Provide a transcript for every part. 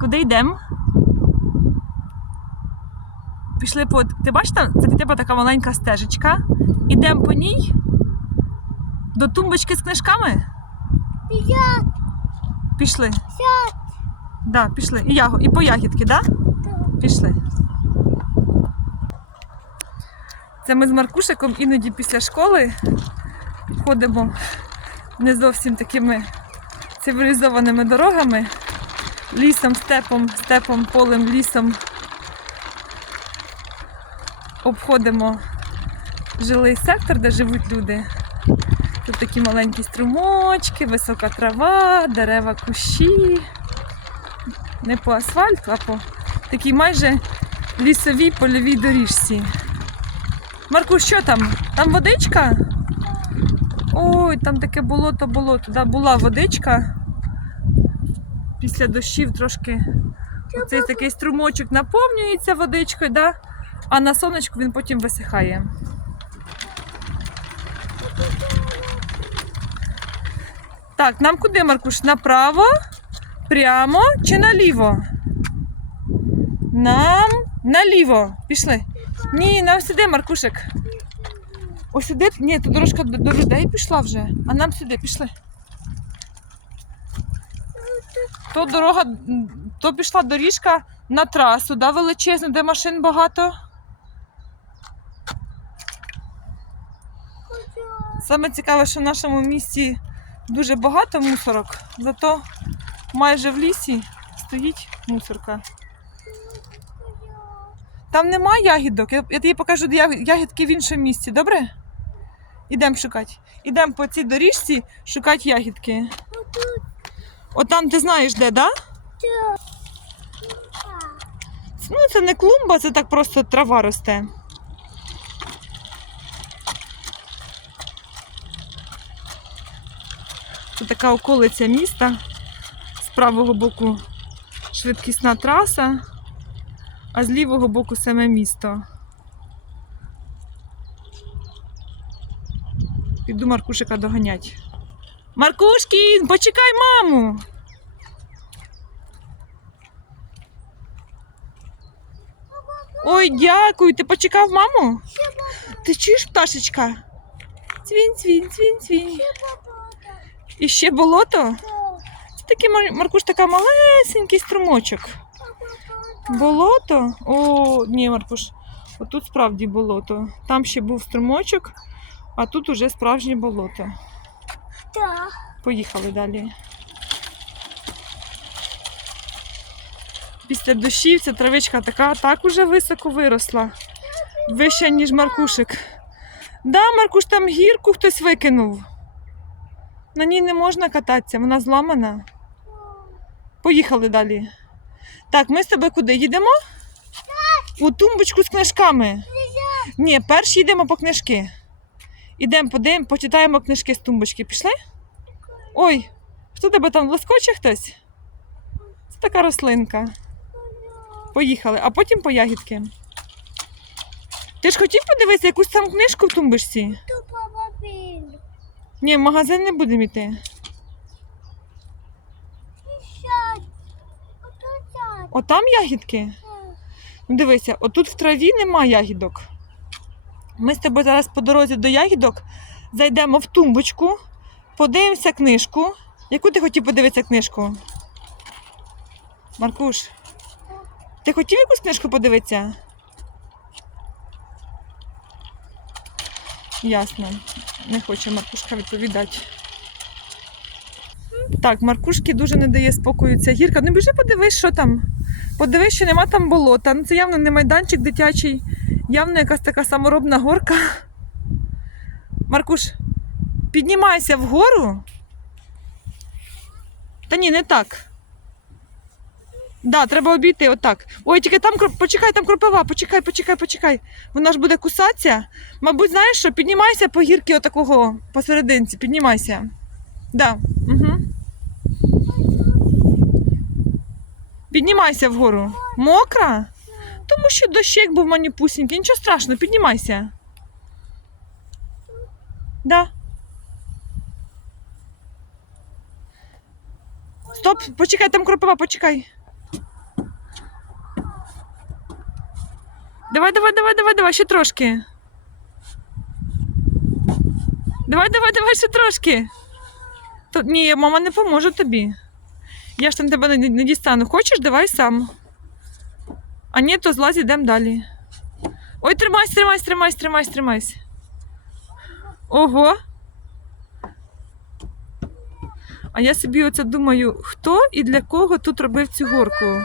Куди йдемо? Пішли по. Ти бачиш там? Це тебе така маленька стежечка. Ідемо по ній до тумбочки з книжками. Я Пішли. сяд. Да, пішли. І, яго, і по ягідки, да? Пішли. Це ми з Маркушиком іноді після школи ходимо не зовсім такими цивілізованими дорогами, лісом, степом, степом, полем, лісом. Обходимо жилий сектор, де живуть люди. Тут такі маленькі струмочки, висока трава, дерева, кущі. Не по асфальту, а по такій майже лісовій польовій доріжці. Марку, що там? Там водичка? Ой, там таке болото, болото. Да, була водичка. Після дощів трошки цей такий струмочок наповнюється водичкою, да? а на сонечку він потім висихає. Так, нам куди, Маркуш? Направо, прямо чи наліво? Нам наліво. Пішли. Ні, нам сюди, Маркушик. Ось сюди. Ні, то дорожка до, до людей пішла вже. А нам сюди пішли. То дорога, то пішла доріжка на трасу, да, величезну, де машин багато. Саме цікаве, що в нашому місті дуже багато мусорок, зато майже в лісі стоїть мусорка. Там нема ягідок. Я тобі покажу ягідки в іншому місці, добре? Ідемо шукати. Ідемо по цій доріжці шукати ягідки. От там ти знаєш де, да? Ну, це не клумба, це так просто трава росте. Це така околиця міста. З правого боку швидкісна траса, а з лівого боку саме місто. Піду Маркушика доганять. Маркушкін, почекай маму! Ой, дякую, ти почекав маму? Ти чуєш, пташечка? Цвінь, цвінь, цвінь, цвінь. І ще болото? Це такий Маркуш, така малесенький струмочок. Болото? О, ні, Маркуш. Отут справді болото. Там ще був струмочок, а тут уже справжнє болото. Так. Поїхали далі. Після дощів ця травичка така так уже високо виросла. Вища, ніж Маркушик. Да, Маркуш, там гірку хтось викинув. На ній не можна кататися, вона зламана. Поїхали далі. Так, ми з тобою куди їдемо? У тумбочку з книжками. Ні, перші йдемо по книжки. Ідемо, подивимо, почитаємо книжки з тумбочки. Пішли? Ой, хто тебе там лоскоче хтось? Це така рослинка. Поїхали, а потім по ягідки. Ти ж хотів подивитися якусь там книжку в тумбочці? Ні, в магазин не будемо йти. Отам ягідки? Ну дивися, отут в траві нема ягідок. Ми з тобою зараз по дорозі до ягідок зайдемо в тумбочку, подивимося книжку. Яку ти хотів подивитися книжку? Маркуш, ти хотів якусь книжку подивитися? Ясно. Не хоче Маркушка відповідати. Так, Маркушки дуже не дає спокою ця гірка. Ну біжи подивись, що там. Подивись, що нема там болота. Ну, це явно не майданчик дитячий, явно якась така саморобна горка. Маркуш, піднімайся вгору. Та ні, не так. Да, треба обійти отак. Ой, тільки там почекай, там кропива, почекай, почекай, почекай. Вона ж буде кусатися. Мабуть, знаєш що, піднімайся по гірки отакого посерединці, піднімайся. Да. Угу. Піднімайся вгору. Мокра? Тому що дощик був мені маніпусінький. Нічого страшного, піднімайся. Да. Стоп, почекай, там кропива, почекай. Давай, давай, давай, давай, давай, ще трошки. Давай, давай, давай, ще трошки. Ні, мама не поможе тобі. Я ж там тебе не дістану. Хочеш, давай сам. А ні, то злазь, йдемо далі. Ой, тримайся, тримайся, тримайся, тримайся, тримайся. Ого. А я собі оце думаю, хто і для кого тут робив цю горку.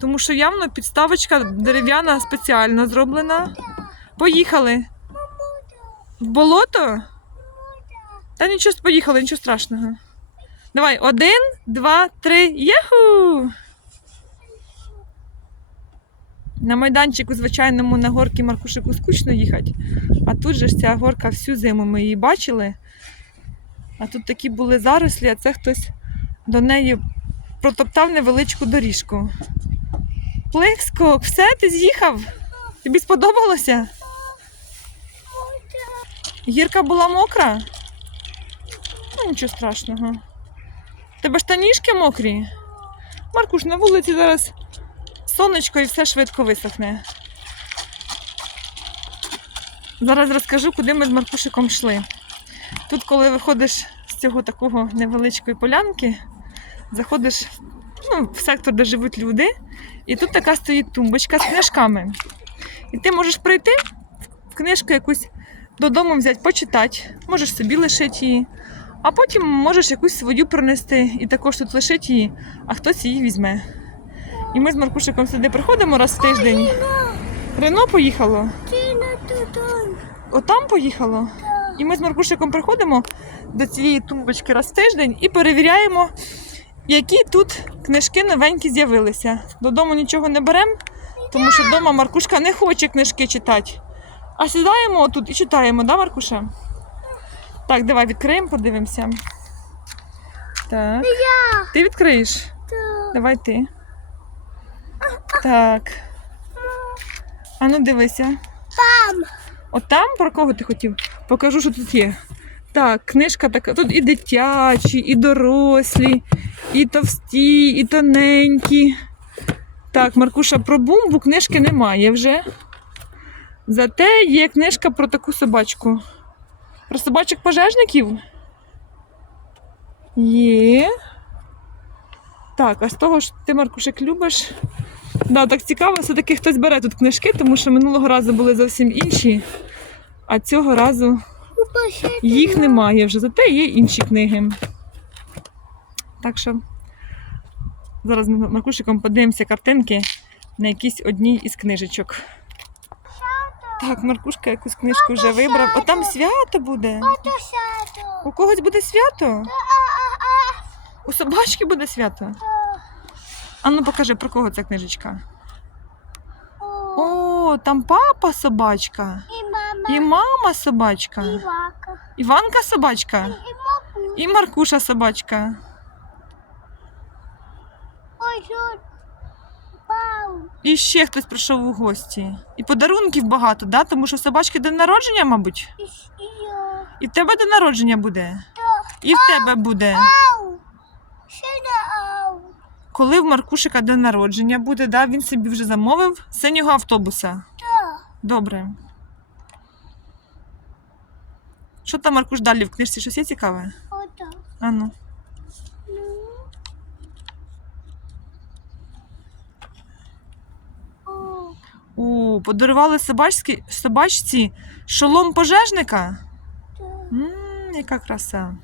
Тому що явно підставочка дерев'яна спеціально зроблена. Поїхали. В болото? Та нічого, поїхали, нічого страшного. Давай, один, два, три. Яху! На майданчику, звичайному, на горці Маркушику скучно їхати. А тут же ж ця горка всю зиму ми її бачили. А тут такі були зарослі, а це хтось до неї протоптав невеличку доріжку. Плескок, все, ти з'їхав? Тобі сподобалося? Гірка була мокра? Ну, нічого страшного. Тебе штанішки мокрі? Маркуш, на вулиці зараз сонечко і все швидко висохне. Зараз розкажу, куди ми з Маркушиком йшли. Тут, коли виходиш з цього такого невеличкої полянки, заходиш ну, в сектор, де живуть люди, і тут така стоїть тумбочка з книжками. І ти можеш прийти, в книжку якусь додому взяти, почитати, можеш собі лишити її, а потім можеш якусь свою принести і також тут лишити її, а хтось її візьме. І ми з Маркушиком сюди приходимо раз в тиждень. Рено поїхало, отам поїхало. І ми з Маркушиком приходимо до цієї тумбочки раз в тиждень і перевіряємо, які тут книжки новенькі з'явилися. Додому нічого не беремо, тому що вдома Маркушка не хоче книжки читати. А сідаємо тут і читаємо, да, Маркуша? Так, давай відкриємо, подивимося. Так. Ти відкриєш? Давай ти. Так. А ну дивися. Там. От там про кого ти хотів? Покажу, що тут є. Так, книжка така. Тут і дитячі, і дорослі, і товсті, і тоненькі. Так, Маркуша, про бумбу книжки немає вже. Зате є книжка про таку собачку. Про собачок пожежників? Є. Так, а з того ж ти, Маркушек, любиш? Да, так цікаво, все-таки хтось бере тут книжки, тому що минулого разу були зовсім інші, а цього разу їх немає вже, зате є інші книги. Так що зараз ми з Маркушиком подивимося картинки на якійсь одній із книжечок. Так, Маркушка якусь книжку вже вибрав. О, там свято буде. У когось буде свято? У собачки буде свято. А ну покажи, про кого ця книжечка. О. Там папа собачка. І мама. І мама собачка. І вака. Іванка собачка. І. І Маркуша собачка. І ще хтось прийшов у гості. І подарунків багато, да? тому що собачки день народження, мабуть. І в тебе день народження буде. І в тебе буде. Коли в Маркушика день народження буде, да? він собі вже замовив синього автобуса. Добре. Що там, Маркуш, далі в книжці? Щось є цікаве? Ото. А ну. Ну. О. У, подарували собачці, собачці шолом пожежника. Та. М, яка краса.